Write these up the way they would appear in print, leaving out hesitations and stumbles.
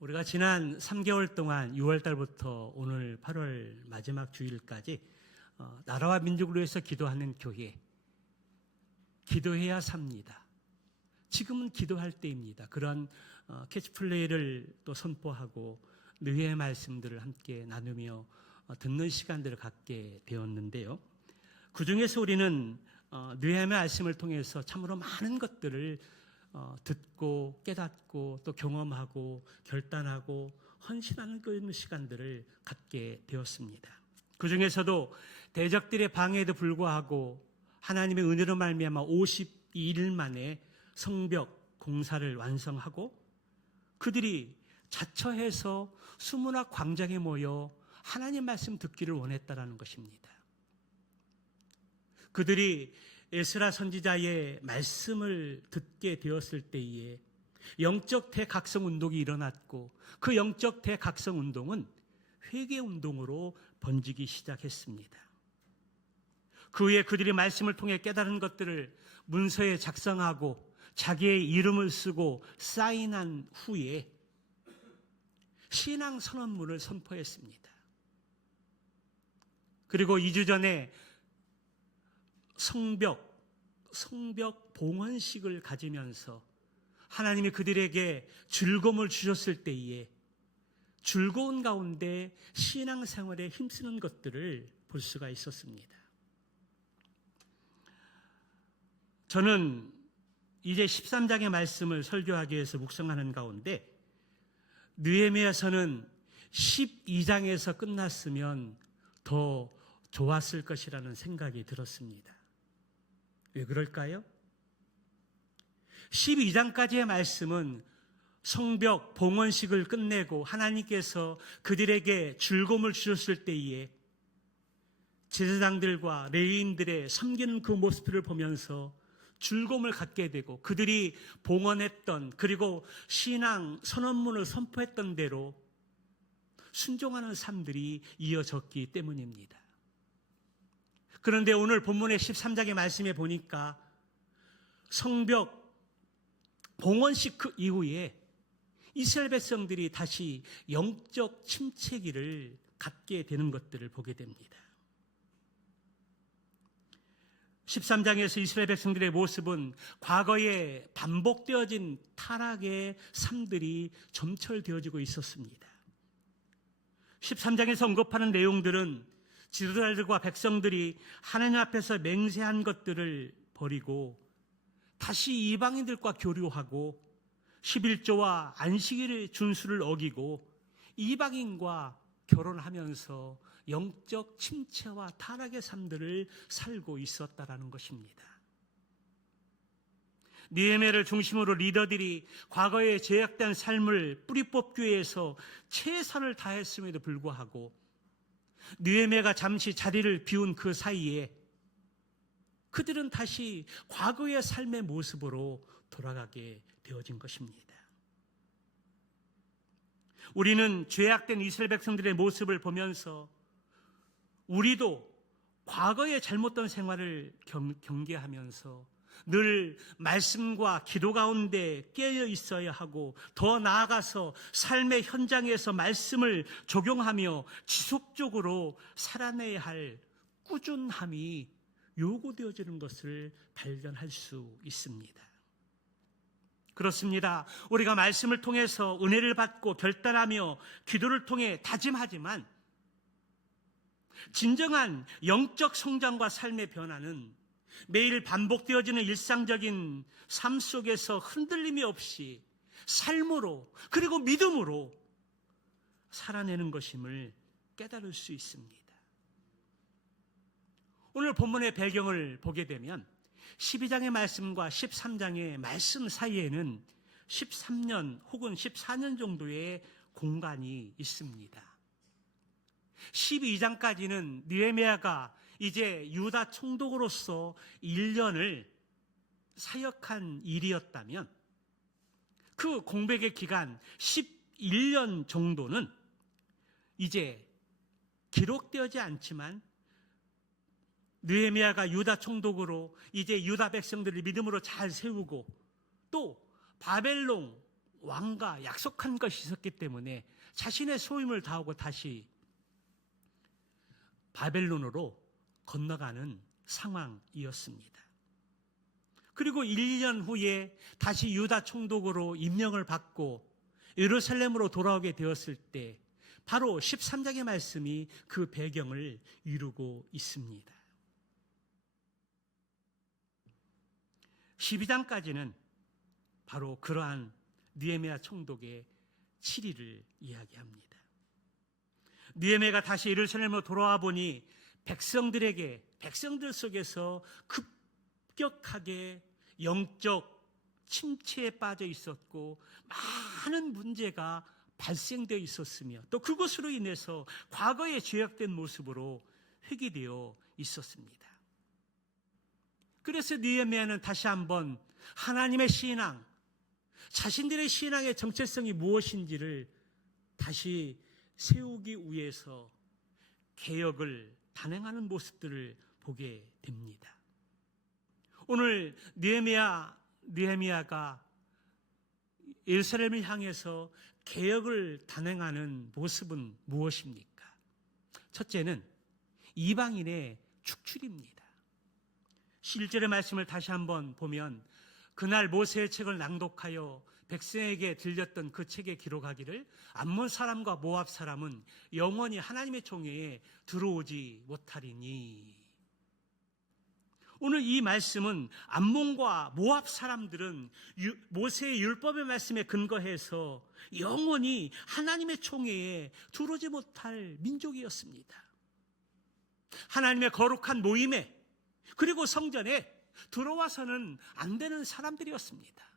우리가 지난 3개월 동안 6월 달부터 오늘 8월 마지막 주일까지 나라와 민족을 위해서 기도하는 교회, 기도해야 삽니다. 지금은 기도할 때입니다. 그런 캐치플레이를 또 선포하고 느헤미야의 말씀들을 함께 나누며 듣는 시간들을 갖게 되었는데요. 그중에서 우리는 느헤미야의 말씀을 통해서 참으로 많은 것들을 듣고 깨닫고 또 경험하고 결단하고 헌신하는 그런 시간들을 갖게 되었습니다. 그중에서도 대적들의 방해에도 불구하고 하나님의 은혜로 말미암아 52일 만에 성벽 공사를 완성하고 그들이 자처해서 수문학 광장에 모여 하나님 말씀 듣기를 원했다라는 것입니다. 그들이 에스라 선지자의 말씀을 듣게 되었을 때에 영적 대각성 운동이 일어났고 그 영적 대각성 운동은 회개 운동으로 번지기 시작했습니다. 그 후에 그들이 말씀을 통해 깨달은 것들을 문서에 작성하고 자기의 이름을 쓰고 사인한 후에 신앙 선언문을 선포했습니다. 그리고 2주 전에 성벽 봉헌식을 가지면서 하나님이 그들에게 즐거움을 주셨을 때에 즐거운 가운데 신앙생활에 힘쓰는 것들을 볼 수가 있었습니다. 저는 이제 13장의 말씀을 설교하기 위해서 묵상하는 가운데 느헤미야서는 12장에서 끝났으면 더 좋았을 것이라는 생각이 들었습니다. 왜 그럴까요? 12장까지의 말씀은 성벽 봉헌식을 끝내고 하나님께서 그들에게 즐거움을 주셨을 때에 제사장들과 레위인들의 섬기는 그 모습들을 보면서 즐거움을 갖게 되고 그들이 봉헌했던 그리고 신앙 선언문을 선포했던 대로 순종하는 삶들이 이어졌기 때문입니다. 그런데 오늘 본문의 13장의 말씀에 보니까 성벽 봉헌식 그 이후에 이스라엘 백성들이 다시 영적 침체기를 갖게 되는 것들을 보게 됩니다. 13장에서 이스라엘 백성들의 모습은 과거에 반복되어진 타락의 삶들이 점철되어지고 있었습니다. 13장에서 언급하는 내용들은 지도자들과 백성들이 하나님 앞에서 맹세한 것들을 버리고 다시 이방인들과 교류하고 11조와 안식일의 준수를 어기고 이방인과 결혼하면서 영적 침체와 타락의 삶들을 살고 있었다라는 것입니다. 느헤미야를 중심으로 리더들이 과거에 제약된 삶을 뿌리 뽑기 위해서 최선을 다했음에도 불구하고 느헤미야가 잠시 자리를 비운 그 사이에 그들은 다시 과거의 삶의 모습으로 돌아가게 되어진 것입니다. 우리는 죄악된 이스라엘 백성들의 모습을 보면서 우리도 과거의 잘못된 생활을 경계하면서 늘 말씀과 기도 가운데 깨어 있어야 하고 더 나아가서 삶의 현장에서 말씀을 적용하며 지속적으로 살아내야 할 꾸준함이 요구되어지는 것을 발견할 수 있습니다. 그렇습니다. 우리가 말씀을 통해서 은혜를 받고 결단하며 기도를 통해 다짐하지만 진정한 영적 성장과 삶의 변화는 매일 반복되어지는 일상적인 삶 속에서 흔들림이 없이 삶으로 그리고 믿음으로 살아내는 것임을 깨달을 수 있습니다. 오늘 본문의 배경을 보게 되면 12장의 말씀과 13장의 말씀 사이에는 13년 혹은 14년 정도의 공간이 있습니다. 12장까지는 느헤미야가 이제 유다 총독으로서 1년을 사역한 일이었다면 그 공백의 기간 11년 정도는 이제 기록되지 않지만 느헤미야가 유다 총독으로 이제 유다 백성들을 믿음으로 잘 세우고 또 바벨론 왕과 약속한 것이 있었기 때문에 자신의 소임을 다하고 다시 바벨론으로 건너가는 상황이었습니다. 그리고 1년 후에 다시 유다 총독으로 임명을 받고 예루살렘으로 돌아오게 되었을 때 바로 13장의 말씀이 그 배경을 이루고 있습니다. 12장까지는 바로 그러한 느헤미야 총독의 7일을 이야기합니다. 느헤미야가 다시 예루살렘으로 돌아와 보니 백성들 속에서 급격하게 영적 침체에 빠져 있었고 많은 문제가 발생되어 있었으며 또 그것으로 인해서 과거에 죄악된 모습으로 회귀되어 있었습니다. 그래서 느헤미야는 다시 한번 하나님의 신앙, 자신들의 신앙의 정체성이 무엇인지를 다시 세우기 위해서 개혁을 단행하는 모습들을 보게 됩니다. 오늘 느헤미야가 예루살렘을 향해서 개혁을 단행하는 모습은 무엇입니까? 첫째는 이방인의 축출입니다. 1절의 말씀을 다시 한번 보면 그날 모세의 책을 낭독하여 백성에게 들렸던 그 책에 기록하기를 암몬 사람과 모압 사람은 영원히 하나님의 총회에 들어오지 못하리니. 오늘 이 말씀은 암몬과 모압 사람들은 모세의 율법의 말씀에 근거해서 영원히 하나님의 총회에 들어오지 못할 민족이었습니다. 하나님의 거룩한 모임에 그리고 성전에 들어와서는 안 되는 사람들이었습니다.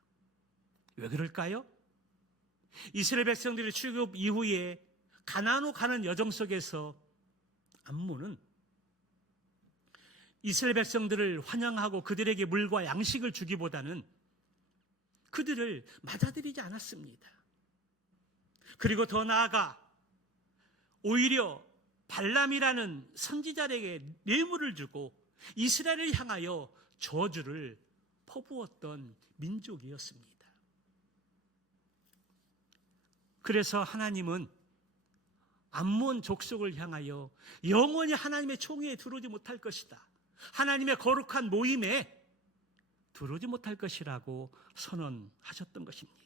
왜 그럴까요? 이스라엘 백성들이 출애굽 이후에 가나안으로 가는 여정 속에서 암몬은 이스라엘 백성들을 환영하고 그들에게 물과 양식을 주기보다는 그들을 맞아들이지 않았습니다. 그리고 더 나아가 오히려 발람이라는 선지자에게 뇌물을 주고 이스라엘을 향하여 저주를 퍼부었던 민족이었습니다. 그래서 하나님은 암몬 족속을 향하여 영원히 하나님의 총회에 들어오지 못할 것이다, 하나님의 거룩한 모임에 들어오지 못할 것이라고 선언하셨던 것입니다.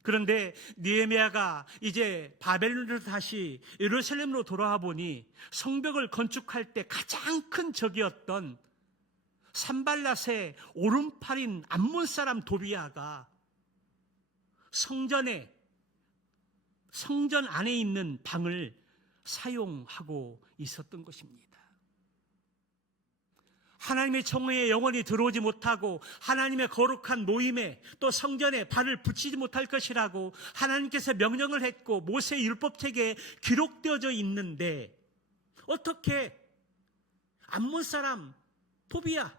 그런데 느헤미야가 이제 바벨론으로 다시 예루살렘으로 돌아와 보니 성벽을 건축할 때 가장 큰 적이었던 산발랏의 오른팔인 암몬 사람 도비야가 성전 안에 있는 방을 사용하고 있었던 것입니다. 하나님의 총회에 영원히 들어오지 못하고 하나님의 거룩한 모임에 또 성전에 발을 붙이지 못할 것이라고 하나님께서 명령을 했고 모세의 율법책에 기록되어져 있는데 어떻게 암몬 사람 도비야,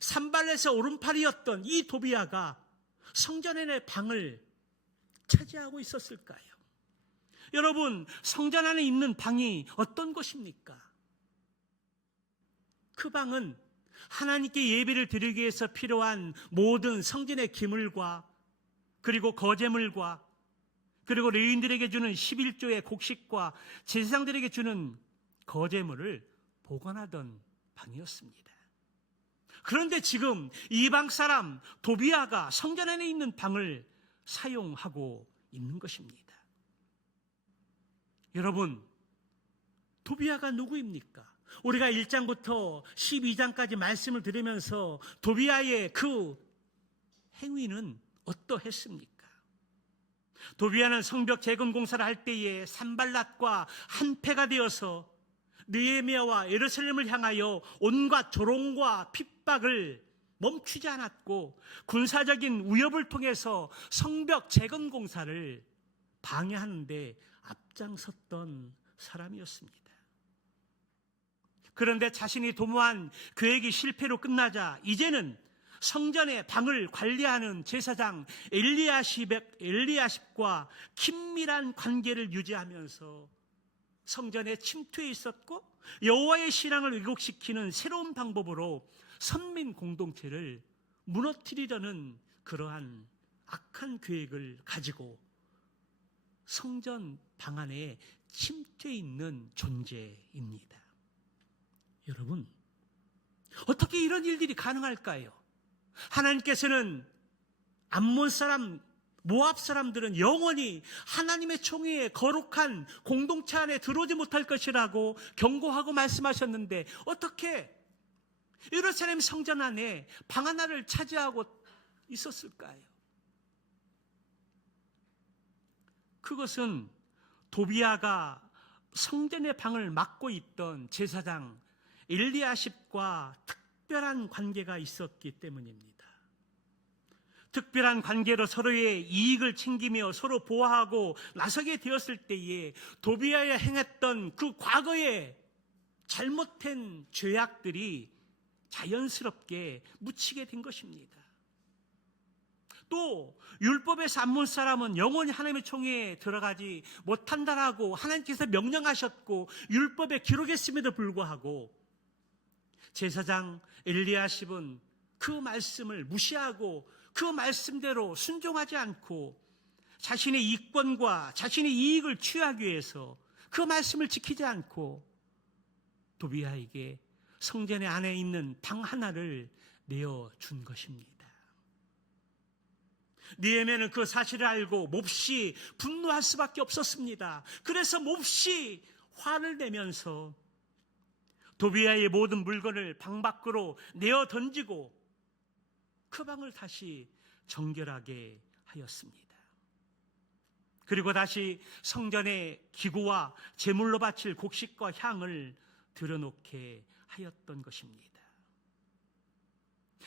산발렛의 오른팔이었던 이 도비야가 성전 안의 방을 차지하고 있었을까요? 여러분, 성전 안에 있는 방이 어떤 곳입니까? 그 방은 하나님께 예배를 드리기 위해서 필요한 모든 성전의 기물과 그리고 거제물과 그리고 레위인들에게 주는 11조의 곡식과 제사장들에게 주는 거제물을 보관하던 방이었습니다. 그런데 지금 이방 사람 도비야가 성전 안에 있는 방을 사용하고 있는 것입니다. 여러분, 도비야가 누구입니까? 우리가 1장부터 12장까지 말씀을 들으면서 도비야의 그 행위는 어떠했습니까? 도비야는 성벽 재건 공사를 할 때에 산발랏과 한패가 되어서 느헤미야와 예루살렘을 향하여 온갖 조롱과 핍박을 멈추지 않았고 군사적인 위협을 통해서 성벽 재건 공사를 방해하는 데 앞장섰던 사람이었습니다. 그런데 자신이 도모한 계획이 실패로 끝나자 이제는 성전의 방을 관리하는 제사장 엘리야십과 긴밀한 관계를 유지하면서 성전에 침투해 있었고 여호와의 신앙을 왜곡시키는 새로운 방법으로 선민 공동체를 무너뜨리려는 그러한 악한 계획을 가지고 성전 방 안에 침투해 있는 존재입니다. 여러분, 어떻게 이런 일들이 가능할까요? 하나님께서는 암몬 사람, 모압 사람들은 영원히 하나님의 총회에 거룩한 공동체 안에 들어오지 못할 것이라고 경고하고 말씀하셨는데 어떻게 예루살렘 성전 안에 방 하나를 차지하고 있었을까요? 그것은 도비아가 성전의 방을 맡고 있던 제사장 엘리야십과 특별한 관계가 있었기 때문입니다. 특별한 관계로 서로의 이익을 챙기며 서로 보호하고 나서게 되었을 때에 도비아에 행했던 그 과거의 잘못된 죄악들이 자연스럽게 묻히게 된 것입니다. 또 율법에서 암몬 사람은 영원히 하나님의 총회에 들어가지 못한다라고 하나님께서 명령하셨고 율법에 기록했음에도 불구하고 제사장 엘리야십은 그 말씀을 무시하고 그 말씀대로 순종하지 않고 자신의 이권과 자신의 이익을 취하기 위해서 그 말씀을 지키지 않고 도비아에게 성전의 안에 있는 방 하나를 내어준 것입니다. 느헤미야는 그 사실을 알고 몹시 분노할 수밖에 없었습니다. 그래서 몹시 화를 내면서 도비아의 모든 물건을 방 밖으로 내어 던지고 그 방을 다시 정결하게 하였습니다. 그리고 다시 성전의 기구와 제물로 바칠 곡식과 향을 들여놓게 하였던 것입니다.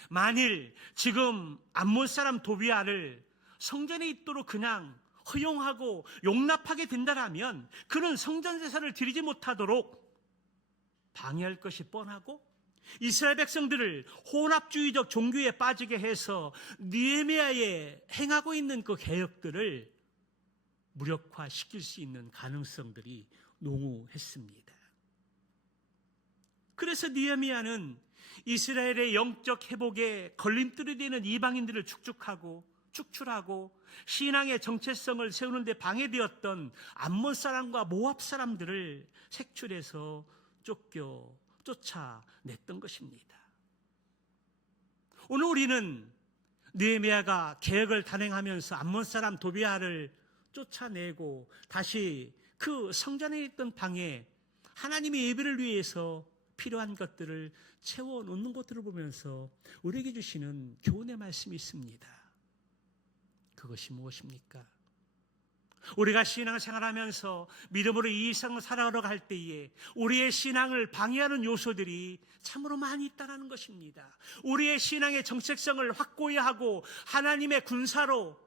만일 지금 암몬 사람 도비아를 성전에 있도록 그냥 허용하고 용납하게 된다면 그는 성전 제사를 드리지 못하도록 방해할 것이 뻔하고 이스라엘 백성들을 혼합주의적 종교에 빠지게 해서 느헤미야에 행하고 있는 그 개혁들을 무력화시킬 수 있는 가능성들이 농후했습니다. 그래서 느헤미야는 이스라엘의 영적 회복에 걸림돌이 되는 이방인들을 축출하고 신앙의 정체성을 세우는 데 방해되었던 암몬 사람과 모압 사람들을 색출해서 쫓아냈던 것입니다. 오늘 우리는 느헤미야가 계획을 단행하면서 암몬 사람 도비아를 쫓아내고 다시 그 성전에 있던 방에 하나님의 예배를 위해서 필요한 것들을 채워놓는 것들을 보면서 우리에게 주시는 교훈의 말씀이 있습니다. 그것이 무엇입니까? 우리가 신앙생활하면서 믿음으로 이 세상을 살아갈 때에 우리의 신앙을 방해하는 요소들이 참으로 많이 있다는 것입니다. 우리의 신앙의 정체성을 확고히 하고 하나님의 군사로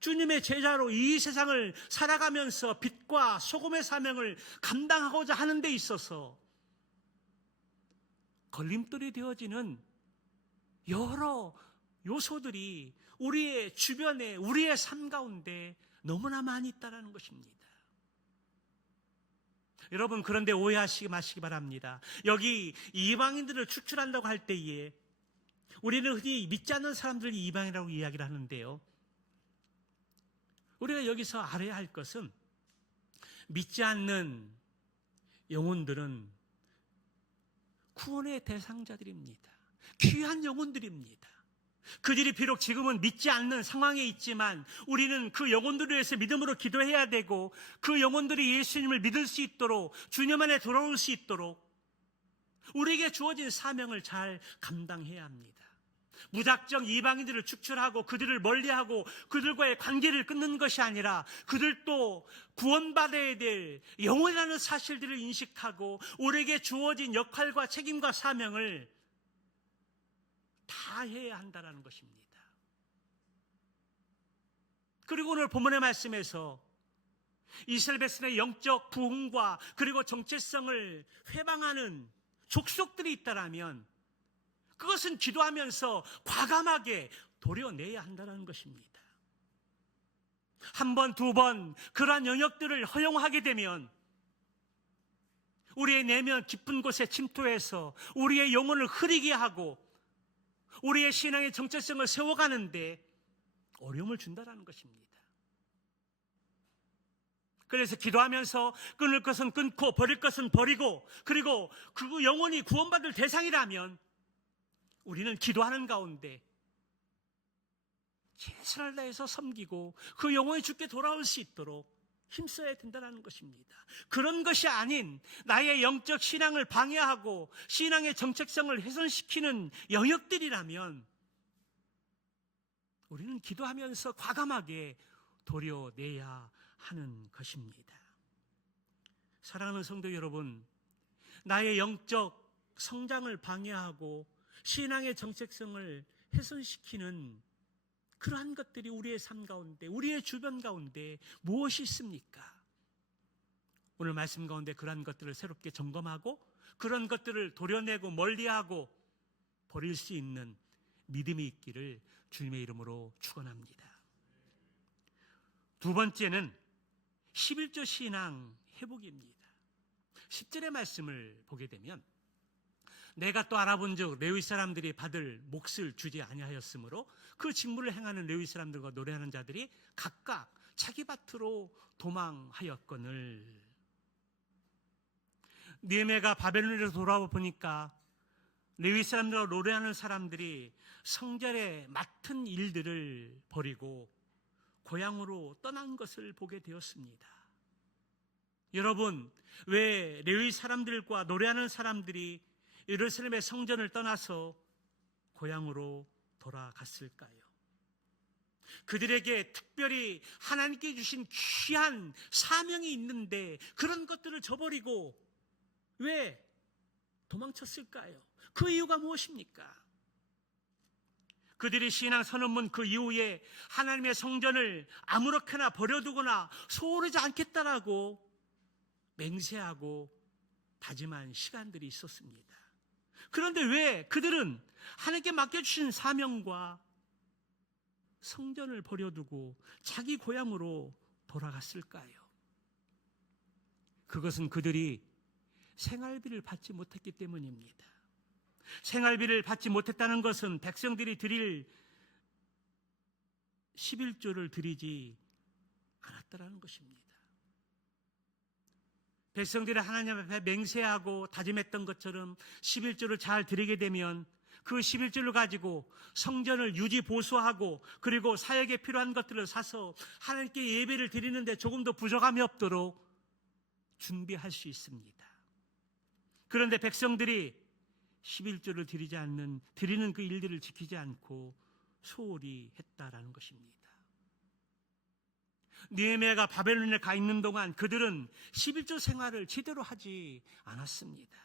주님의 제자로 이 세상을 살아가면서 빛과 소금의 사명을 감당하고자 하는 데 있어서 걸림돌이 되어지는 여러 요소들이 우리의 주변에 우리의 삶 가운데 너무나 많이 있다는 것입니다. 여러분, 그런데 오해하시지 마시기 바랍니다. 여기 이방인들을 축출한다고 할 때에 우리는 흔히 믿지 않는 사람들을 이방이라고 이야기를 하는데요, 우리가 여기서 알아야 할 것은 믿지 않는 영혼들은 구원의 대상자들입니다. 귀한 영혼들입니다. 그들이 비록 지금은 믿지 않는 상황에 있지만 우리는 그 영혼들을 위해서 믿음으로 기도해야 되고 그 영혼들이 예수님을 믿을 수 있도록 주님 안에 돌아올 수 있도록 우리에게 주어진 사명을 잘 감당해야 합니다. 무작정 이방인들을 축출하고 그들을 멀리하고 그들과의 관계를 끊는 것이 아니라 그들도 구원받아야 될 영혼이라는 사실들을 인식하고 우리에게 주어진 역할과 책임과 사명을 다 해야 한다는 것입니다. 그리고 오늘 본문의 말씀에서 이스라엘 백성의 영적 부흥과 그리고 정체성을 회방하는 족속들이 있다라면 그것은 기도하면서 과감하게 도려내야 한다는 것입니다. 한 번, 두 번 그러한 영역들을 허용하게 되면 우리의 내면 깊은 곳에 침투해서 우리의 영혼을 흐리게 하고 우리의 신앙의 정체성을 세워가는데 어려움을 준다라는 것입니다. 그래서 기도하면서 끊을 것은 끊고 버릴 것은 버리고, 그리고 그 영혼이 구원받을 대상이라면 우리는 기도하는 가운데 최선을 다해서 섬기고 그 영혼이 주께 돌아올 수 있도록 힘써야 된다는 것입니다. 그런 것이 아닌 나의 영적 신앙을 방해하고 신앙의 정체성을 훼손시키는 영역들이라면 우리는 기도하면서 과감하게 도려내야 하는 것입니다. 사랑하는 성도 여러분, 나의 영적 성장을 방해하고 신앙의 정체성을 훼손시키는 그러한 것들이 우리의 삶 가운데, 우리의 주변 가운데 무엇이 있습니까? 오늘 말씀 가운데 그러한 것들을 새롭게 점검하고 그런 것들을 도려내고 멀리하고 버릴 수 있는 믿음이 있기를 주님의 이름으로 축원합니다. 두 번째는 11조 신앙 회복입니다. 10절의 말씀을 보게 되면 내가 또 알아본즉 레위 사람들이 받을 몫을 주지 아니하였으므로 그 직무를 행하는 레위 사람들과 노래하는 자들이 각각 자기 밭으로 도망하였거늘. 느헤미야가 바벨론으로 돌아와 보니까 레위 사람들과 노래하는 사람들이 성전에 맡은 일들을 버리고 고향으로 떠난 것을 보게 되었습니다. 여러분, 왜 레위 사람들과 노래하는 사람들이 예루살렘의 성전을 떠나서 고향으로 돌아갔을까요? 그들에게 특별히 하나님께 주신 귀한 사명이 있는데 그런 것들을 저버리고 왜 도망쳤을까요? 그 이유가 무엇입니까? 그들이 신앙 선언문 그 이후에 하나님의 성전을 아무렇게나 버려두거나 소홀하지 않겠다라고 맹세하고 다짐한 시간들이 있었습니다. 그런데 왜 그들은 하나님께 맡겨주신 사명과 성전을 버려두고 자기 고향으로 돌아갔을까요? 그것은 그들이 생활비를 받지 못했기 때문입니다. 생활비를 받지 못했다는 것은 백성들이 드릴 11조를 드리지 않았다는 것입니다. 백성들이 하나님 앞에 맹세하고 다짐했던 것처럼 11조를 잘 드리게 되면 그 11조를 가지고 성전을 유지 보수하고 그리고 사역에 필요한 것들을 사서 하나님께 예배를 드리는데 조금도 부족함이 없도록 준비할 수 있습니다. 그런데 백성들이 11조를 드리는 그 일들을 지키지 않고 소홀히 했다라는 것입니다. 느헤미야가 바벨론에 가 있는 동안 그들은 11조 생활을 제대로 하지 않았습니다.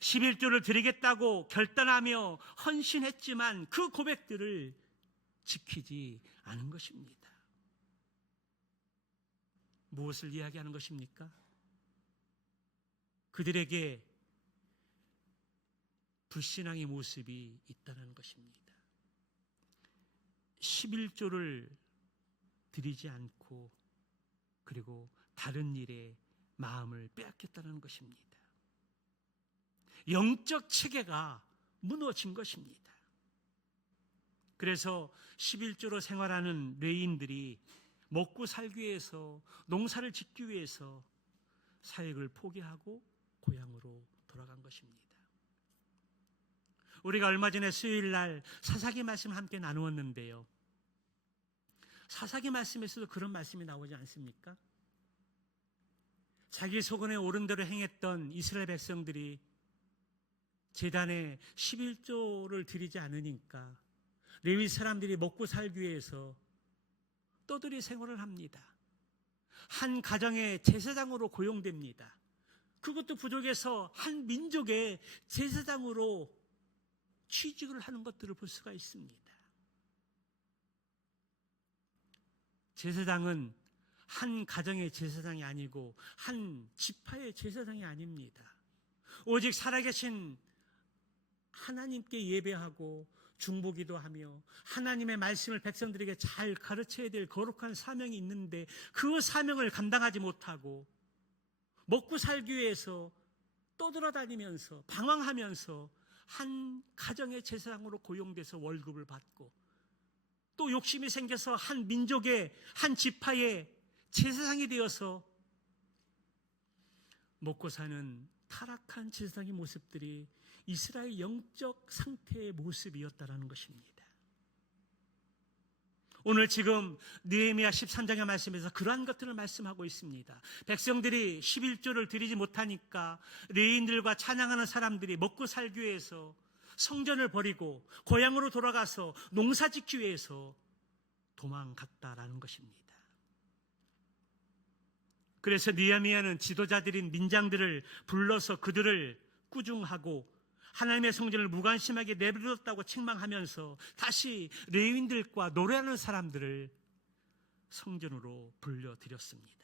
11조를 드리겠다고 결단하며 헌신했지만 그 고백들을 지키지 않은 것입니다. 무엇을 이야기하는 것입니까? 그들에게 불신앙의 모습이 있다는 것입니다. 11조를 드리지 않고 그리고 다른 일에 마음을 빼앗겼다는 것입니다. 영적 체계가 무너진 것입니다. 그래서 11조로 생활하는 레위인들이 먹고 살기 위해서 농사를 짓기 위해서 사역을 포기하고 고향으로 돌아간 것입니다. 우리가 얼마 전에 수요일 날 사사기 말씀을 함께 나누었는데요. 사사기 말씀에서도 그런 말씀이 나오지 않습니까? 자기 소견에 옳은 대로 행했던 이스라엘 백성들이 제단에 11조를 드리지 않으니까 레위 사람들이 먹고 살기 위해서 떠돌이 생활을 합니다. 한 가정의 제사장으로 고용됩니다. 그것도 부족해서 한 민족의 제사장으로 취직을 하는 것들을 볼 수가 있습니다. 제사장은 한 가정의 제사장이 아니고 한 지파의 제사장이 아닙니다. 오직 살아계신 하나님께 예배하고 중보기도 하며 하나님의 말씀을 백성들에게 잘 가르쳐야 될 거룩한 사명이 있는데 그 사명을 감당하지 못하고 먹고 살기 위해서 떠돌아다니면서 방황하면서 한 가정의 제사장으로 고용돼서 월급을 받고 또 욕심이 생겨서 한 민족의 한 지파의 제사장이 되어서 먹고 사는 타락한 제사장의 모습들이 이스라엘 영적 상태의 모습이었다는 것입니다. 오늘 지금 느헤미야 13장의 말씀에서 그러한 것들을 말씀하고 있습니다. 백성들이 11조를 드리지 못하니까 레위인들과 찬양하는 사람들이 먹고 살기 위해서 성전을 버리고 고향으로 돌아가서 농사 짓기 위해서 도망갔다라는 것입니다. 그래서 느헤미야는 지도자들인 민장들을 불러서 그들을 꾸중하고 하나님의 성전을 무관심하게 내버렸다고 책망하면서 다시 레위인들과 노래하는 사람들을 성전으로 불려들였습니다.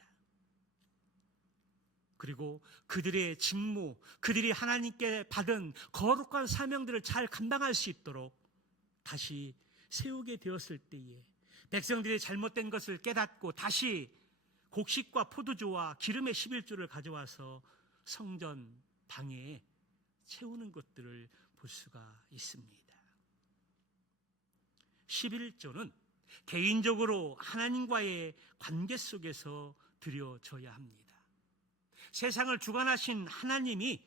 그리고 그들의 직무, 그들이 하나님께 받은 거룩한 사명들을 잘 감당할 수 있도록 다시 세우게 되었을 때에 백성들이 잘못된 것을 깨닫고 다시 곡식과 포도주와 기름의 11조를 가져와서 성전 방에 채우는 것들을 볼 수가 있습니다. 11조는 개인적으로 하나님과의 관계 속에서 드려져야 합니다. 세상을 주관하신 하나님이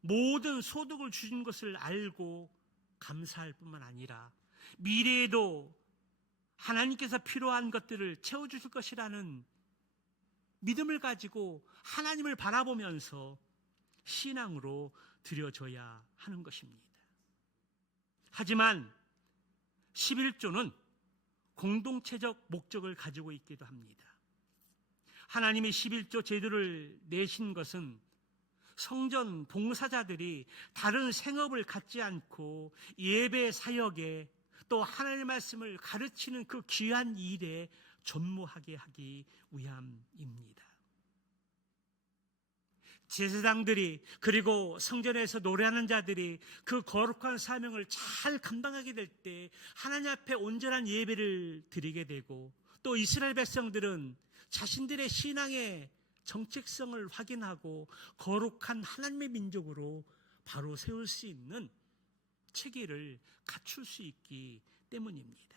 모든 소득을 주신 것을 알고 감사할 뿐만 아니라 미래에도 하나님께서 필요한 것들을 채워주실 것이라는 믿음을 가지고 하나님을 바라보면서 신앙으로 드려져야 하는 것입니다. 하지만 11조는 공동체적 목적을 가지고 있기도 합니다. 하나님이 11조 제도를 내신 것은 성전 봉사자들이 다른 생업을 갖지 않고 예배 사역에 또 하나님의 말씀을 가르치는 그 귀한 일에 전무하게 하기 위함입니다. 제사장들이 그리고 성전에서 노래하는 자들이 그 거룩한 사명을 잘 감당하게 될 때 하나님 앞에 온전한 예배를 드리게 되고 또 이스라엘 백성들은 자신들의 신앙의 정체성을 확인하고 거룩한 하나님의 민족으로 바로 세울 수 있는 체계를 갖출 수 있기 때문입니다.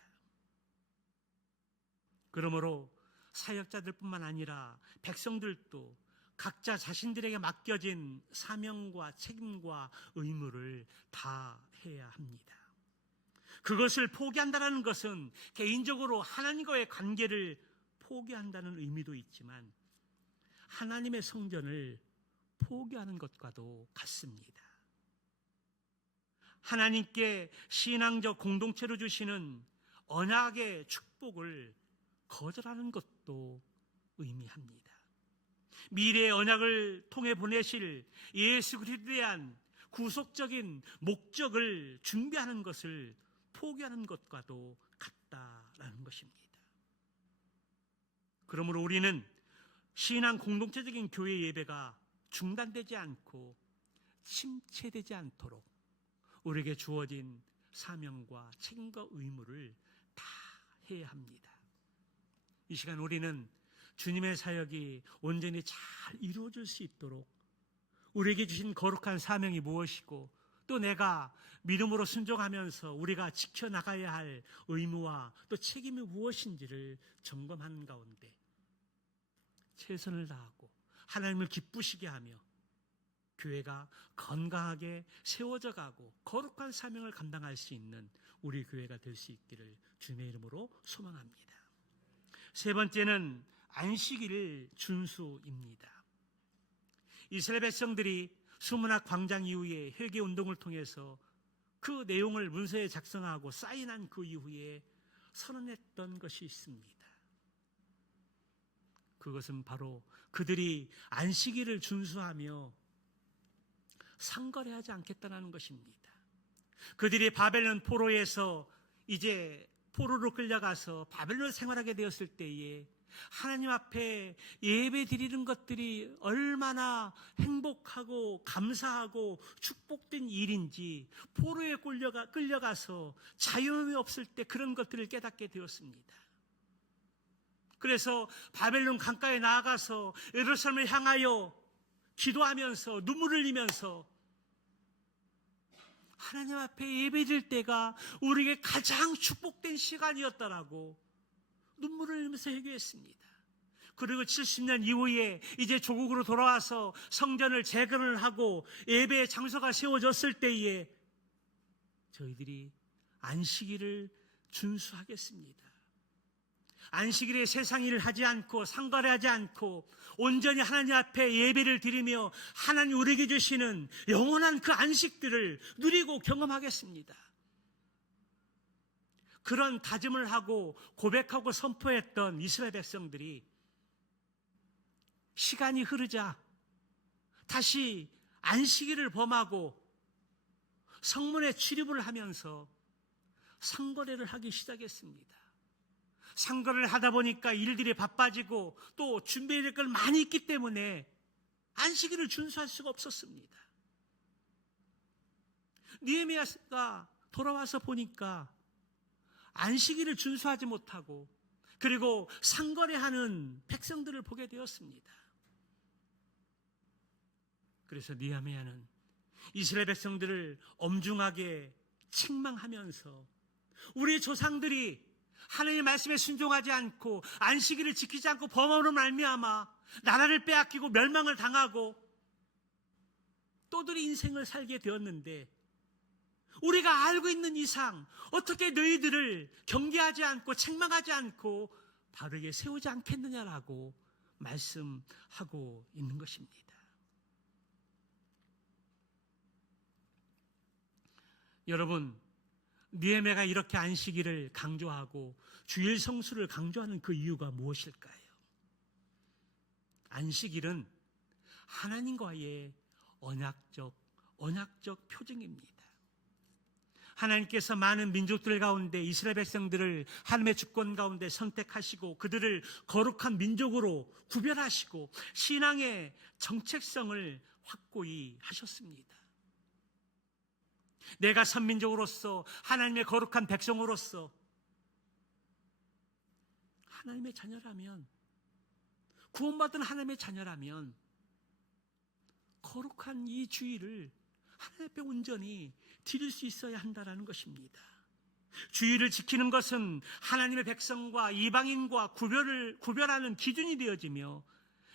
그러므로 사역자들뿐만 아니라 백성들도 각자 자신들에게 맡겨진 사명과 책임과 의무를 다 해야 합니다. 그것을 포기한다는 것은 개인적으로 하나님과의 관계를 포기한다는 의미도 있지만 하나님의 성전을 포기하는 것과도 같습니다. 하나님께 신앙적 공동체로 주시는 언약의 축복을 거절하는 것도 의미합니다. 미래의 언약을 통해 보내실 예수 그리스도에 대한 구속적인 목적을 준비하는 것을 포기하는 것과도 같다라는 것입니다. 그러므로 우리는 신앙 공동체적인 교회 예배가 중단되지 않고 침체되지 않도록 우리에게 주어진 사명과 책임과 의무를 다 해야 합니다. 이 시간 우리는 주님의 사역이 온전히 잘 이루어질 수 있도록 우리에게 주신 거룩한 사명이 무엇이고 또 내가 믿음으로 순종하면서 우리가 지켜나가야 할 의무와 또 책임이 무엇인지를 점검하는 가운데 최선을 다하고 하나님을 기쁘시게 하며 교회가 건강하게 세워져 가고 거룩한 사명을 감당할 수 있는 우리 교회가 될 수 있기를 주님의 이름으로 소망합니다. 세 번째는 안식일 준수입니다. 이스라엘 백성들이 수문학 광장 이후에 회개 운동을 통해서 그 내용을 문서에 작성하고 사인한 그 이후에 선언했던 것이 있습니다. 그것은 바로 그들이 안식일을 준수하며 상거래하지 않겠다는 것입니다. 그들이 바벨론 포로에서 이제 포로로 끌려가서 바벨론 생활하게 되었을 때에 하나님 앞에 예배 드리는 것들이 얼마나 행복하고 감사하고 축복된 일인지 포로에 끌려가서 자유함이 없을 때 그런 것들을 깨닫게 되었습니다. 그래서 바벨론 강가에 나아가서 예루살렘을 향하여 기도하면서 눈물을 흘리면서 하나님 앞에 예배드릴 때가 우리에게 가장 축복된 시간이었다라고 눈물을 흘리면서 회개했습니다. 그리고 70년 이후에 이제 조국으로 돌아와서 성전을 재건을 하고 예배의 장소가 세워졌을 때에 저희들이 안식일을 준수하겠습니다. 안식일에 세상 일을 하지 않고 상거래하지 않고 온전히 하나님 앞에 예배를 드리며 하나님 우리에게 주시는 영원한 그 안식들을 누리고 경험하겠습니다. 그런 다짐을 하고 고백하고 선포했던 이스라엘 백성들이 시간이 흐르자 다시 안식일을 범하고 성문에 출입을 하면서 상거래를 하기 시작했습니다. 상거래를 하다 보니까 일들이 바빠지고 또 준비해야 될 걸 많이 있기 때문에 안식일을 준수할 수가 없었습니다. 느헤미야가 돌아와서 보니까 안식일을 준수하지 못하고 그리고 상거래하는 백성들을 보게 되었습니다. 그래서 느헤미야는 이스라엘 백성들을 엄중하게 책망하면서 우리 조상들이 하나님의 말씀에 순종하지 않고 안식일을 지키지 않고 범함으로 말미암아 나라를 빼앗기고 멸망을 당하고 또들이 인생을 살게 되었는데 우리가 알고 있는 이상 어떻게 너희들을 경계하지 않고 책망하지 않고 바르게 세우지 않겠느냐라고 말씀하고 있는 것입니다. 여러분, 느헤미야가 이렇게 안식일을 강조하고 주일 성수를 강조하는 그 이유가 무엇일까요? 안식일은 하나님과의 언약적 표징입니다. 하나님께서 많은 민족들 가운데 이스라엘 백성들을 하나님의 주권 가운데 선택하시고 그들을 거룩한 민족으로 구별하시고 신앙의 정체성을 확고히 하셨습니다. 내가 선민족으로서 하나님의 거룩한 백성으로서 하나님의 자녀라면 구원받은 하나님의 자녀라면 거룩한 이 주일을 하나님 앞에 온전히 드릴 수 있어야 한다는 것입니다. 주일을 지키는 것은 하나님의 백성과 이방인과 구별하는 기준이 되어지며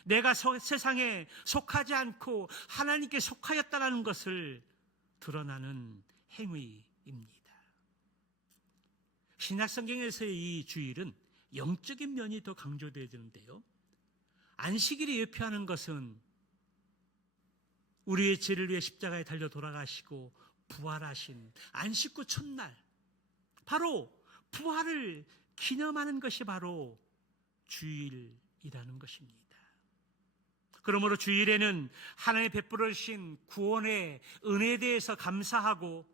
내가 세상에 속하지 않고 하나님께 속하였다는 것을 드러나는 행위입니다. 신약성경에서의 이 주일은 영적인 면이 더 강조되어지는데요. 안식일이 예표하는 것은 우리의 죄를 위해 십자가에 달려 돌아가시고 부활하신 안식 후 첫날, 바로 부활을 기념하는 것이 바로 주일이라는 것입니다. 그러므로 주일에는 하나님이 베풀어 주신 구원의 은혜에 대해서 감사하고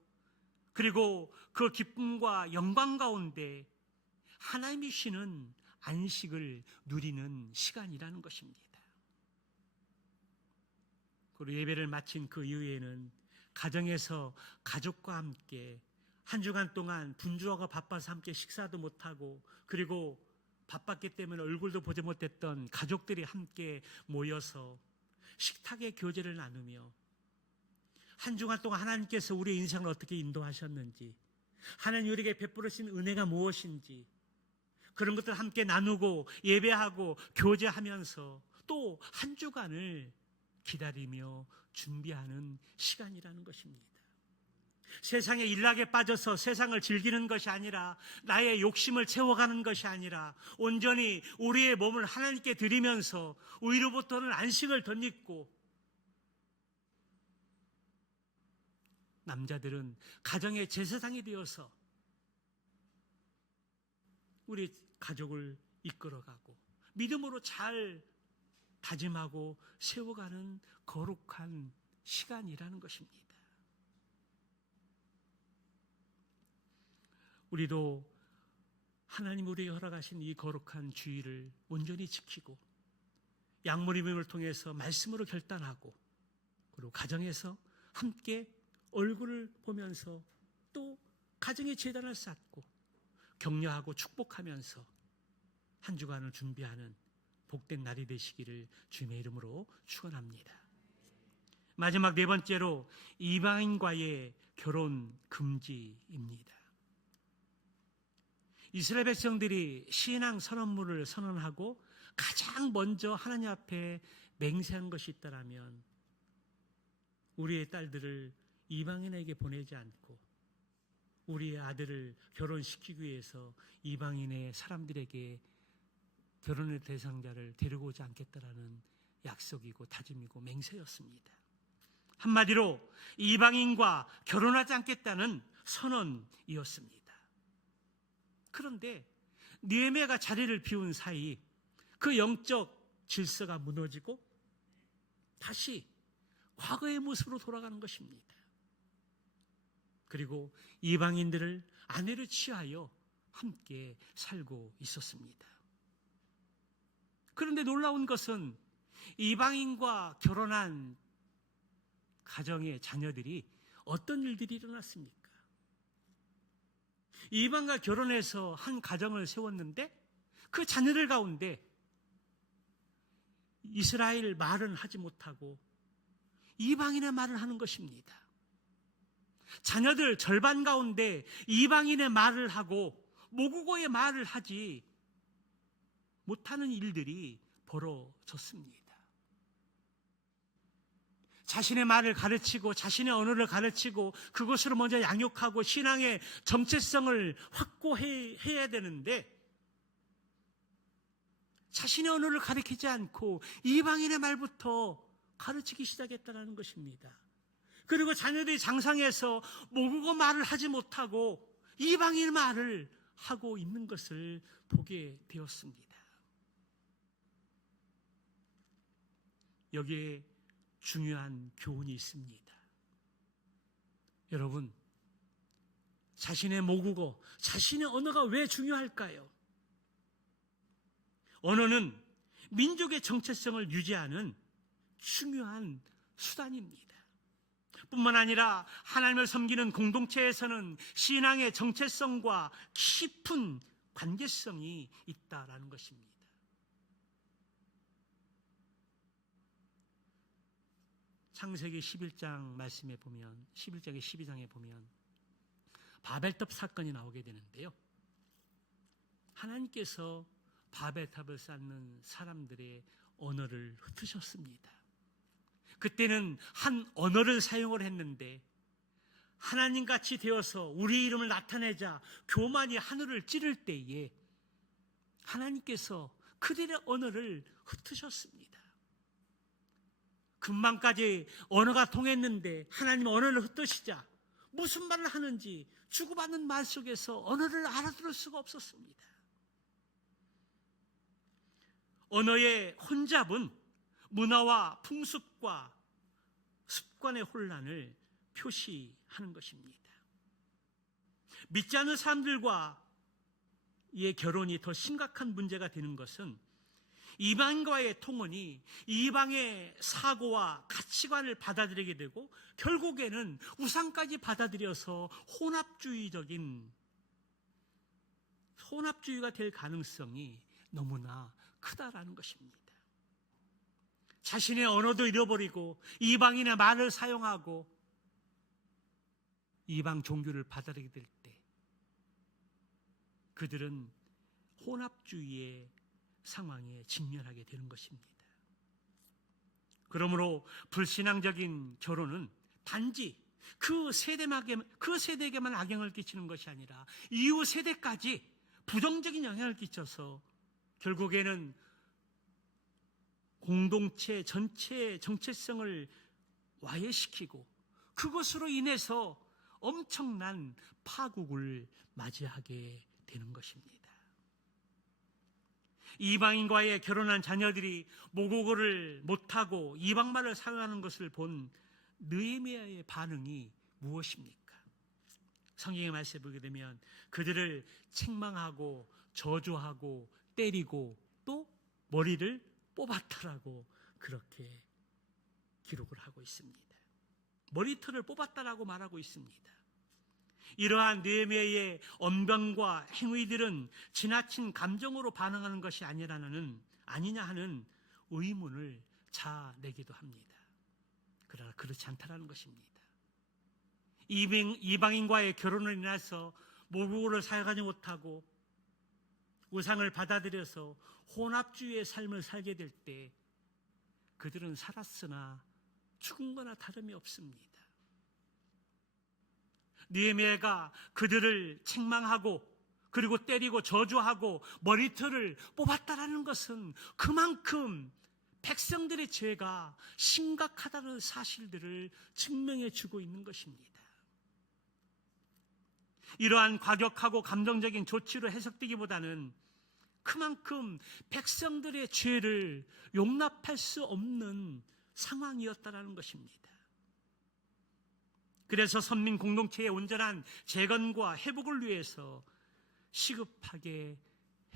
그리고 그 기쁨과 영광 가운데 하나님이 쉬는 안식을 누리는 시간이라는 것입니다. 그리고 예배를 마친 그 이후에는 가정에서 가족과 함께 한 주간 동안 분주하고 바빠서 함께 식사도 못하고 그리고 바빴기 때문에 얼굴도 보지 못했던 가족들이 함께 모여서 식탁의 교제를 나누며 한 주간 동안 하나님께서 우리의 인생을 어떻게 인도하셨는지 하나님 우리에게 베풀으신 은혜가 무엇인지 그런 것들 함께 나누고 예배하고 교제하면서 또 한 주간을 기다리며 준비하는 시간이라는 것입니다. 세상에 일락에 빠져서 세상을 즐기는 것이 아니라 나의 욕심을 채워가는 것이 아니라 온전히 우리의 몸을 하나님께 드리면서 위로부터는 안식을 덧입고 남자들은 가정의 제사장이 되어서 우리 가족을 이끌어가고 믿음으로 잘 다짐하고 세워가는 거룩한 시간이라는 것입니다. 우리도 하나님 우리에게 허락하신 이 거룩한 주일을 온전히 지키고 양무림을 통해서 말씀으로 결단하고 그리고 가정에서 함께 얼굴을 보면서 또 가정의 제단을 쌓고 격려하고 축복하면서 한 주간을 준비하는 복된 날이 되시기를 주님의 이름으로 축원합니다. 마지막 네 번째로 이방인과의 결혼 금지입니다. 이스라엘 백성들이 신앙 선언문을 선언하고 가장 먼저 하나님 앞에 맹세한 것이 있다면 우리의 딸들을 이방인에게 보내지 않고 우리의 아들을 결혼시키기 위해서 이방인의 사람들에게 결혼의 대상자를 데리고 오지 않겠다라는 약속이고 다짐이고 맹세였습니다. 한마디로 이방인과 결혼하지 않겠다는 선언이었습니다. 그런데 느헤미야가 자리를 비운 사이 그 영적 질서가 무너지고 다시 과거의 모습으로 돌아가는 것입니다. 그리고 이방인들을 아내로 취하여 함께 살고 있었습니다. 그런데 놀라운 것은 이방인과 결혼한 가정의 자녀들이 어떤 일들이 일어났습니까? 이방과 결혼해서 한 가정을 세웠는데 그 자녀들 가운데 이스라엘 말은 하지 못하고 이방인의 말을 하는 것입니다. 자녀들 절반 가운데 이방인의 말을 하고 모국어의 말을 하지 못하는 일들이 벌어졌습니다. 자신의 말을 가르치고 자신의 언어를 가르치고 그것으로 먼저 양육하고 신앙의 정체성을 확고해야 되는데 자신의 언어를 가르치지 않고 이방인의 말부터 가르치기 시작했다는 것입니다. 그리고 자녀들이 장성해서 모국어 말을 하지 못하고 이방인 말을 하고 있는 것을 보게 되었습니다. 여기에 중요한 교훈이 있습니다. 여러분, 자신의 모국어, 자신의 언어가 왜 중요할까요? 언어는 민족의 정체성을 유지하는 중요한 수단입니다. 뿐만 아니라 하나님을 섬기는 공동체에서는 신앙의 정체성과 깊은 관계성이 있다라는 것입니다. 창세기 11장 말씀에 보면 11장의 12장에 보면 바벨탑 사건이 나오게 되는데요. 하나님께서 바벨탑을 쌓는 사람들의 언어를 흩으셨습니다. 그때는 한 언어를 사용을 했는데 하나님같이 되어서 우리 이름을 나타내자 교만이 하늘을 찌를 때에 하나님께서 그들의 언어를 흩으셨습니다. 금방까지 언어가 통했는데 하나님 언어를 흩으시자 무슨 말을 하는지 주고받는 말 속에서 언어를 알아들을 수가 없었습니다. 언어의 혼잡은 문화와 풍습과 습관의 혼란을 표시하는 것입니다. 믿지 않는 사람들과의 결혼이 더 심각한 문제가 되는 것은 이방과의 통혼이 이방의 사고와 가치관을 받아들이게 되고 결국에는 우상까지 받아들여서 혼합주의가 될 가능성이 너무나 크다라는 것입니다. 자신의 언어도 잃어버리고 이방인의 말을 사용하고 이방 종교를 받아들이게 될 때 그들은 혼합주의의 상황에 직면하게 되는 것입니다. 그러므로 불신앙적인 결혼은 단지 그 세대에게만 악영을 끼치는 것이 아니라 이후 세대까지 부정적인 영향을 끼쳐서 결국에는 공동체 전체의 정체성을 와해시키고 그것으로 인해서 엄청난 파국을 맞이하게 되는 것입니다. 이방인과의 결혼한 자녀들이 모국어를 못하고 이방말을 사용하는 것을 본 느헤미야의 반응이 무엇입니까? 성경의 말씀을 보게 되면 그들을 책망하고 저주하고 때리고 또 머리를 뽑았다라고 그렇게 기록을 하고 있습니다. 머리털을 뽑았다라고 말하고 있습니다. 이러한 느헤미야의 언변과 행위들은 지나친 감정으로 반응하는 것이 아니냐 하는 의문을 자아내기도 합니다. 그러나 그렇지 않다라는 것입니다. 이방인과의 결혼을 인해서 모국어를 사용하지 못하고 우상을 받아들여서 혼합주의의 삶을 살게 될 때 그들은 살았으나 죽은 거나 다름이 없습니다. 느헤미야가 그들을 책망하고 그리고 때리고 저주하고 머리털을 뽑았다라는 것은 그만큼 백성들의 죄가 심각하다는 사실들을 증명해 주고 있는 것입니다. 이러한 과격하고 감정적인 조치로 해석되기보다는 그만큼 백성들의 죄를 용납할 수 없는 상황이었다라는 것입니다. 그래서 선민 공동체의 온전한 재건과 회복을 위해서 시급하게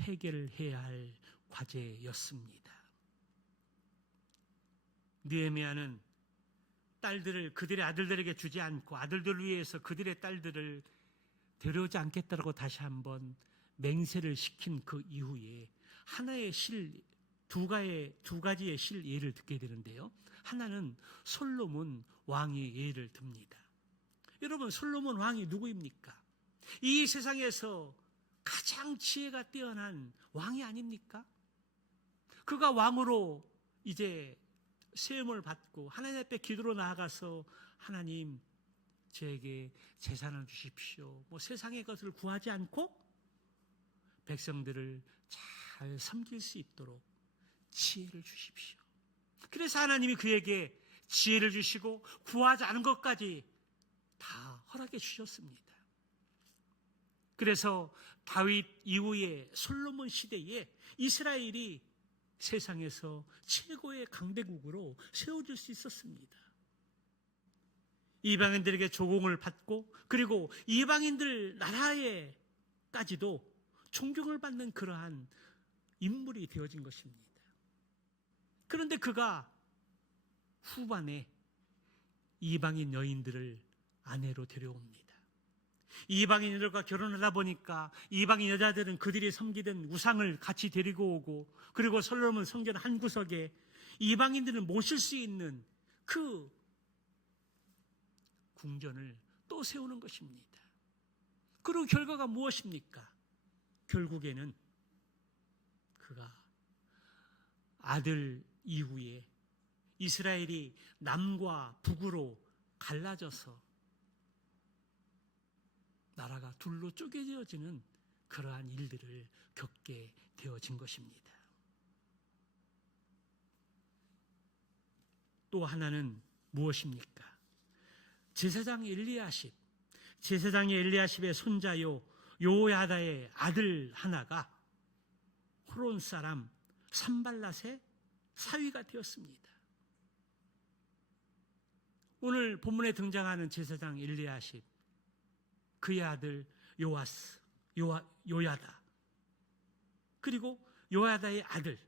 해결해야 할 과제였습니다. 느헤미야는 딸들을 그들의 아들들에게 주지 않고 아들들을 위해서 그들의 딸들을 데려오지 않겠다라고 다시 한번 맹세를 시킨 그 이후에 하나의 두 가지의 실 예를 듣게 되는데요. 하나는 솔로몬 왕의 예를 듭니다. 여러분, 솔로몬 왕이 누구입니까? 이 세상에서 가장 지혜가 뛰어난 왕이 아닙니까? 그가 왕으로 이제 세움을 받고 하나님 앞에 기도로 나아가서 하나님 저에게 재산을 주십시오. 세상의 것을 구하지 않고 백성들을 잘 섬길 수 있도록 지혜를 주십시오. 그래서 하나님이 그에게 지혜를 주시고 구하지 않은 것까지 다 허락해 주셨습니다. 그래서 다윗 이후에 솔로몬 시대에 이스라엘이 세상에서 최고의 강대국으로 세워질 수 있었습니다. 이방인들에게 조공을 받고 그리고 이방인들 나라에까지도 존경을 받는 그러한 인물이 되어진 것입니다. 그런데 그가 후반에 이방인 여인들을 아내로 데려옵니다. 이방인들과 결혼하다 보니까 이방인 여자들은 그들이 섬기던 우상을 같이 데리고 오고 그리고 솔로몬 성전 한 구석에 이방인들을 모실 수 있는 그 궁전을 또 세우는 것입니다. 그리고 결과가 무엇입니까? 결국에는 그가 아들 이후에 이스라엘이 남과 북으로 갈라져서 나라가 둘로 쪼개져지는 그러한 일들을 겪게 되어진 것입니다. 또 하나는 무엇입니까? 제사장 제사장의 엘리야십의 손자요 요야다의 아들 하나가 호론 사람 산발랏의 사위가 되었습니다. 오늘 본문에 등장하는 제사장 엘리야십, 그의 아들 요야다, 그리고 요야다의 아들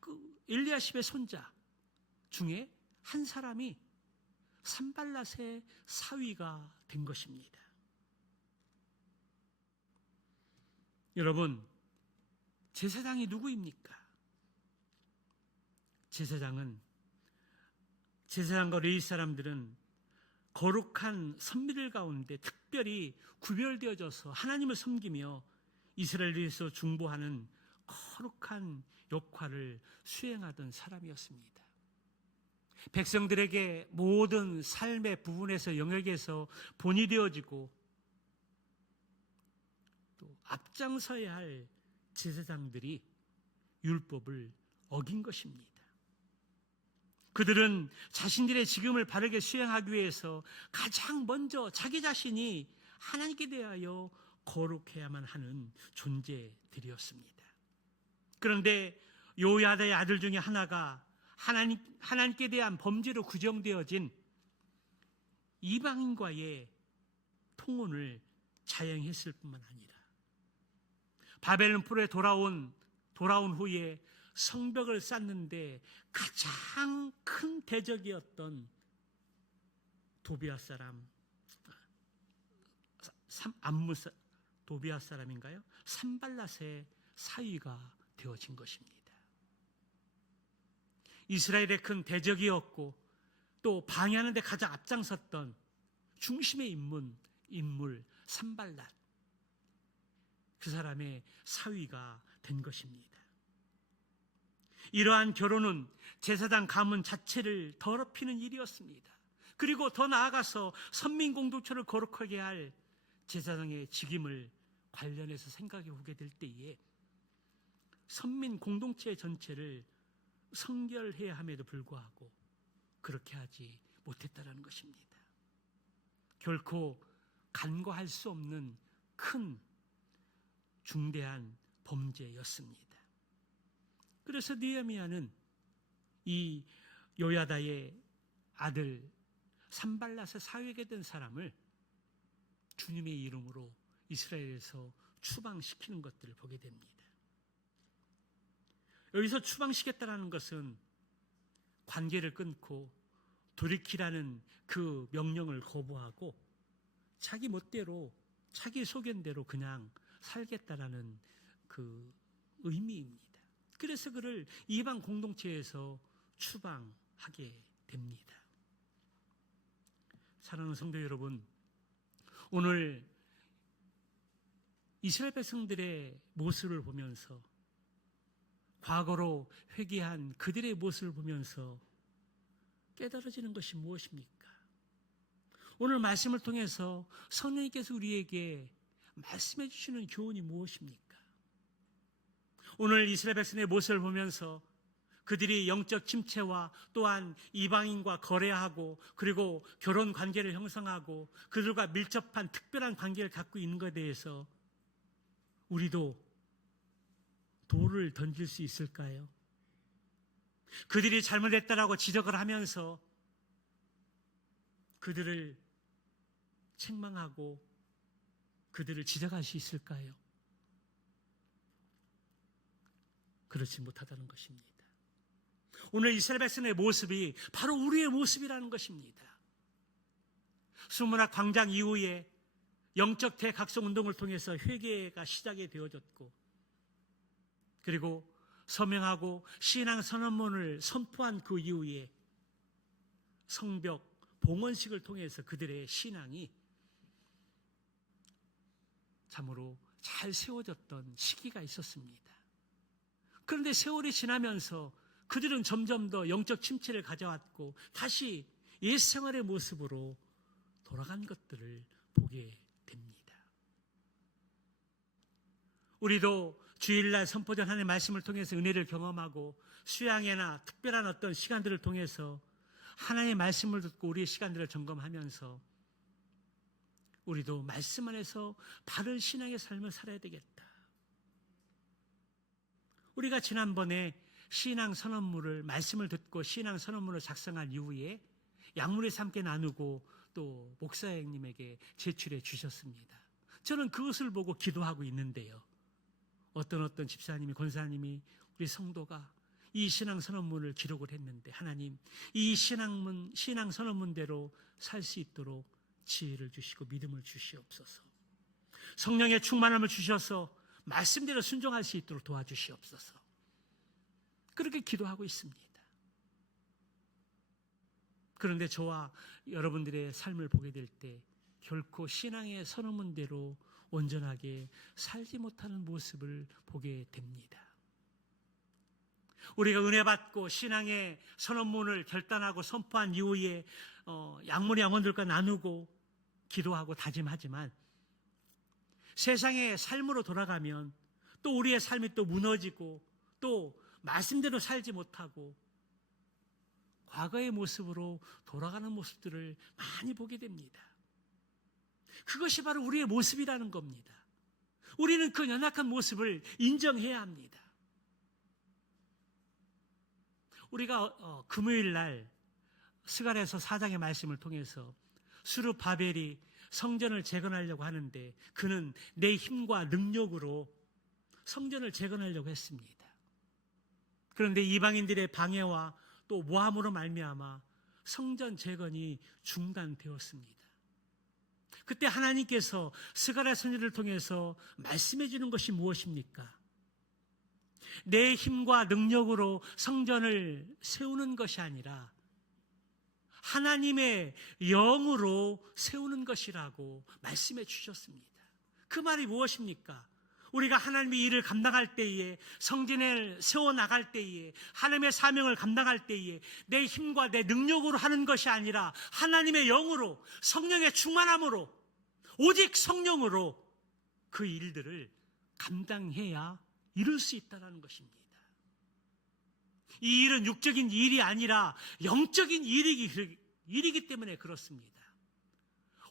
그 엘리야십의 손자 중에 한 사람이 산발랏의 사위가 된 것입니다. 여러분, 제사장이 누구입니까? 제사장과 레위 사람들은 거룩한 선미를 가운데 특별히 구별되어져서 하나님을 섬기며 이스라엘에서 중보하는 거룩한 역할을 수행하던 사람이었습니다. 백성들에게 모든 삶의 부분에서 영역에서 본이 되어지고 또 앞장서야 할 제사장들이 율법을 어긴 것입니다. 그들은 자신들의 직임을 바르게 수행하기 위해서 가장 먼저 자기 자신이 하나님께 대하여 거룩해야만 하는 존재들이었습니다. 그런데 요야다의 아들 중에 하나가 하나님께 대한 범죄로 규정되어진 이방인과의 통혼을 자행했을 뿐만 아니라 바벨론 포로에 돌아온 후에 성벽을 쌓는데 가장 큰 대적이었던 도비아 사람, 도비아 사람인가요? 산발랏의 사위가 되어진 것입니다. 이스라엘의 큰 대적이었고 또 방해하는 데 가장 앞장섰던 중심의 인물 산발랏, 그 사람의 사위가 된 것입니다. 이러한 결혼은 제사장 가문 자체를 더럽히는 일이었습니다. 그리고 더 나아가서 선민 공동체를 거룩하게 할 제사장의 직임을 관련해서 생각해 보게 될 때에 선민 공동체 전체를 성결해야 함에도 불구하고 그렇게 하지 못했다는 것입니다. 결코 간과할 수 없는 큰 중대한 범죄였습니다. 그래서 느헤미야는 이 요야다의 아들 산발랏의 사위가 된 사람을 주님의 이름으로 이스라엘에서 추방시키는 것들을 보게 됩니다. 여기서 추방시켰다는 것은 관계를 끊고 돌이키라는 그 명령을 거부하고 자기 멋대로 자기 소견대로 그냥 살겠다라는 그 의미입니다. 그래서 그를 이방 공동체에서 추방하게 됩니다. 사랑하는 성도 여러분, 오늘 이스라엘 백성들의 모습을 보면서 과거로 회개한 그들의 모습을 보면서 깨달아지는 것이 무엇입니까? 오늘 말씀을 통해서 성령님께서 우리에게 말씀해 주시는 교훈이 무엇입니까? 오늘 이스라엘 백성의 모습을 보면서 그들이 영적 침체와 또한 이방인과 거래하고 그리고 결혼 관계를 형성하고 그들과 밀접한 특별한 관계를 갖고 있는 것에 대해서 우리도 돌을 던질 수 있을까요? 그들이 잘못했다라고 지적을 하면서 그들을 책망하고 그들을 지적할 수 있을까요? 그렇지 못하다는 것입니다. 오늘 이스라엘 백성의 모습이 바로 우리의 모습이라는 것입니다. 수문학 광장 이후에 영적 대각성 운동을 통해서 회개가 시작이 되어졌고 그리고 서명하고 신앙 선언문을 선포한 그 이후에 성벽 봉헌식을 통해서 그들의 신앙이 참으로 잘 세워졌던 시기가 있었습니다. 그런데 세월이 지나면서 그들은 점점 더 영적 침체를 가져왔고 다시 옛 생활의 모습으로 돌아간 것들을 보게 됩니다. 우리도 주일날 선포전 하나님의 말씀을 통해서 은혜를 경험하고 수양회나 특별한 어떤 시간들을 통해서 하나님의 말씀을 듣고 우리의 시간들을 점검하면서 우리도 말씀 안에서 바른 신앙의 삶을 살아야 되겠다. 우리가 지난번에 신앙 선언문을 말씀을 듣고 신앙 선언문을 작성한 이후에 양문에서 함께 나누고 또 목사님에게 제출해 주셨습니다. 저는 그것을 보고 기도하고 있는데요. 어떤 집사님이 권사님이 우리 성도가 이 신앙 선언문을 기록을 했는데 하나님 이 신앙 선언문대로 살 수 있도록 지혜를 주시고 믿음을 주시옵소서. 성령의 충만함을 주셔서 말씀대로 순종할 수 있도록 도와주시옵소서. 그렇게 기도하고 있습니다. 그런데 저와 여러분들의 삶을 보게 될 때 결코 신앙의 선언문대로 온전하게 살지 못하는 모습을 보게 됩니다. 우리가 은혜 받고 신앙의 선언문을 결단하고 선포한 이후에 양문의 영혼들과 나누고 기도하고 다짐하지만 세상의 삶으로 돌아가면 또 우리의 삶이 또 무너지고 또 말씀대로 살지 못하고 과거의 모습으로 돌아가는 모습들을 많이 보게 됩니다. 그것이 바로 우리의 모습이라는 겁니다. 우리는 그 연약한 모습을 인정해야 합니다. 우리가 금요일 날 스가랴서 4장의 말씀을 통해서 스룹바벨이 성전을 재건하려고 하는데 그는 내 힘과 능력으로 성전을 재건하려고 했습니다. 그런데 이방인들의 방해와 또 모함으로 말미암아 성전 재건이 중단되었습니다. 그때 하나님께서 스가랴 선지자를 통해서 말씀해 주는 것이 무엇입니까? 내 힘과 능력으로 성전을 세우는 것이 아니라 하나님의 영으로 세우는 것이라고 말씀해 주셨습니다. 그 말이 무엇입니까? 우리가 하나님의 일을 감당할 때에, 성전을 세워나갈 때에, 하나님의 사명을 감당할 때에 내 힘과 내 능력으로 하는 것이 아니라 하나님의 영으로, 성령의 충만함으로, 오직 성령으로 그 일들을 감당해야 이룰 수 있다는 것입니다. 이 일은 육적인 일이 아니라 영적인 일이기 때문에 그렇습니다.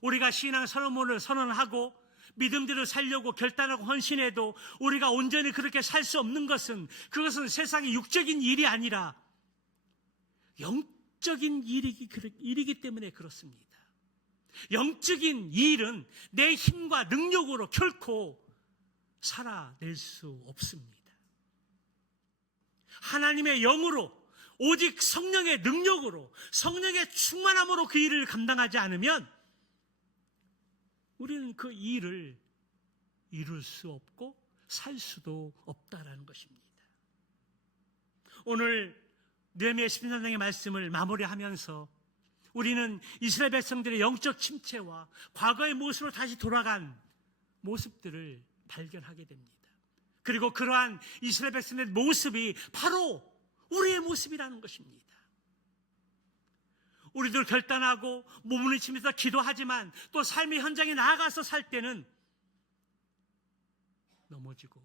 우리가 신앙 선언문을 선언하고 믿음대로 살려고 결단하고 헌신해도 우리가 온전히 그렇게 살 수 없는 것은, 그것은 세상의 육적인 일이 아니라 영적인 일이기 때문에 그렇습니다. 영적인 일은 내 힘과 능력으로 결코 살아낼 수 없습니다. 하나님의 영으로, 오직 성령의 능력으로, 성령의 충만함으로 그 일을 감당하지 않으면 우리는 그 일을 이룰 수 없고 살 수도 없다라는 것입니다. 오늘 느헤미야 13장의 말씀을 마무리하면서 우리는 이스라엘 백성들의 영적 침체와 과거의 모습으로 다시 돌아간 모습들을 발견하게 됩니다. 그리고 그러한 이스라엘 백성들의 모습이 바로 우리의 모습이라는 것입니다. 우리도 결단하고 몸을 치면서 기도하지만 또 삶의 현장에 나아가서 살 때는 넘어지고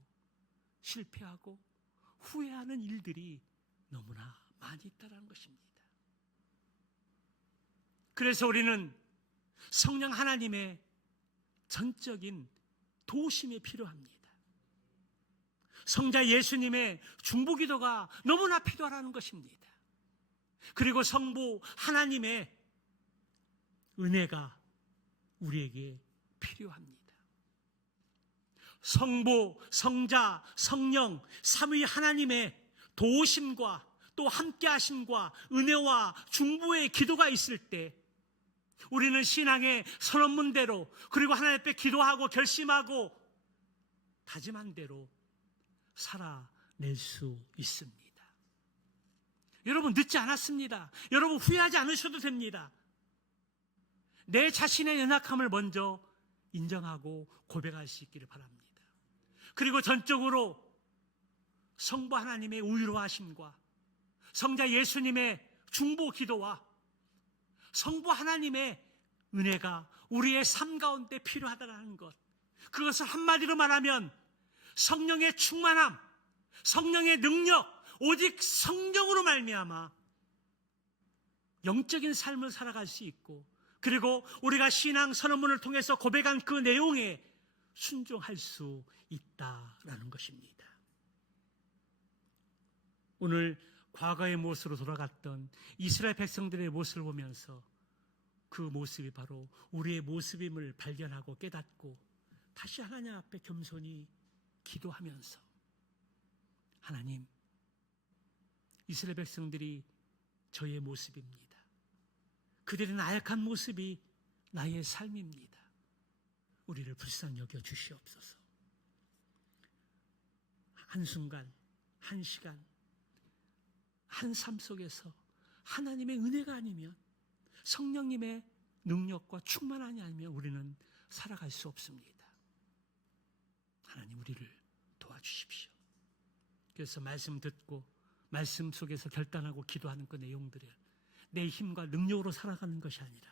실패하고 후회하는 일들이 너무나 많이 있다는 것입니다. 그래서 우리는 성령 하나님의 전적인 도우심이 필요합니다. 성자 예수님의 중보기도가 너무나 필요하다는 것입니다. 그리고 성부 하나님의 은혜가 우리에게 필요합니다. 성부, 성자, 성령, 삼위 하나님의 도우심과 또 함께하심과 은혜와 중보의 기도가 있을 때 우리는 신앙의 선언문대로, 그리고 하나님 앞에 기도하고 결심하고 다짐한 대로 살아낼 수 있습니다. 여러분, 늦지 않았습니다. 여러분, 후회하지 않으셔도 됩니다. 내 자신의 연약함을 먼저 인정하고 고백할 수 있기를 바랍니다. 그리고 전적으로 성부 하나님의 우유로하심과 성자 예수님의 중보 기도와 성부 하나님의 은혜가 우리의 삶 가운데 필요하다는 것, 그것을 한마디로 말하면 성령의 충만함, 성령의 능력, 오직 성령으로 말미암아 영적인 삶을 살아갈 수 있고, 그리고 우리가 신앙 선언문을 통해서 고백한 그 내용에 순종할 수 있다라는 것입니다. 오늘 과거의 모습으로 돌아갔던 이스라엘 백성들의 모습을 보면서 그 모습이 바로 우리의 모습임을 발견하고 깨닫고 다시 하나님 앞에 겸손히 기도하면서, 하나님, 이스라엘 백성들이 저의 모습입니다. 그들의 나약한 모습이 나의 삶입니다. 우리를 불쌍히 여겨 주시옵소서. 한순간, 한 시간, 한 삶 속에서 하나님의 은혜가 아니면, 성령님의 능력과 충만함이 아니면 우리는 살아갈 수 없습니다. 하나님, 우리를 도와주십시오. 그래서 말씀 듣고 말씀 속에서 결단하고 기도하는 그 내용들을 내 힘과 능력으로 살아가는 것이 아니라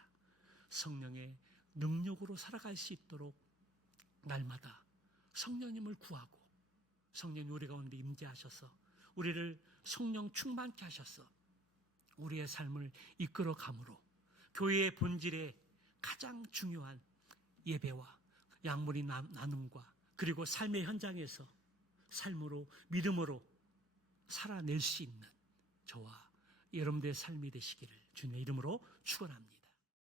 성령의 능력으로 살아갈 수 있도록 날마다 성령님을 구하고, 성령님 우리 가운데 임재하셔서 우리를 성령 충만케 하셔서 우리의 삶을 이끌어 감으로 교회의 본질에 가장 중요한 예배와 양무리 나눔과 그리고 삶의 현장에서 삶으로, 믿음으로 살아낼 수 있는 저와 여러분들의 삶이 되시기를 주님의 이름으로 축원합니다.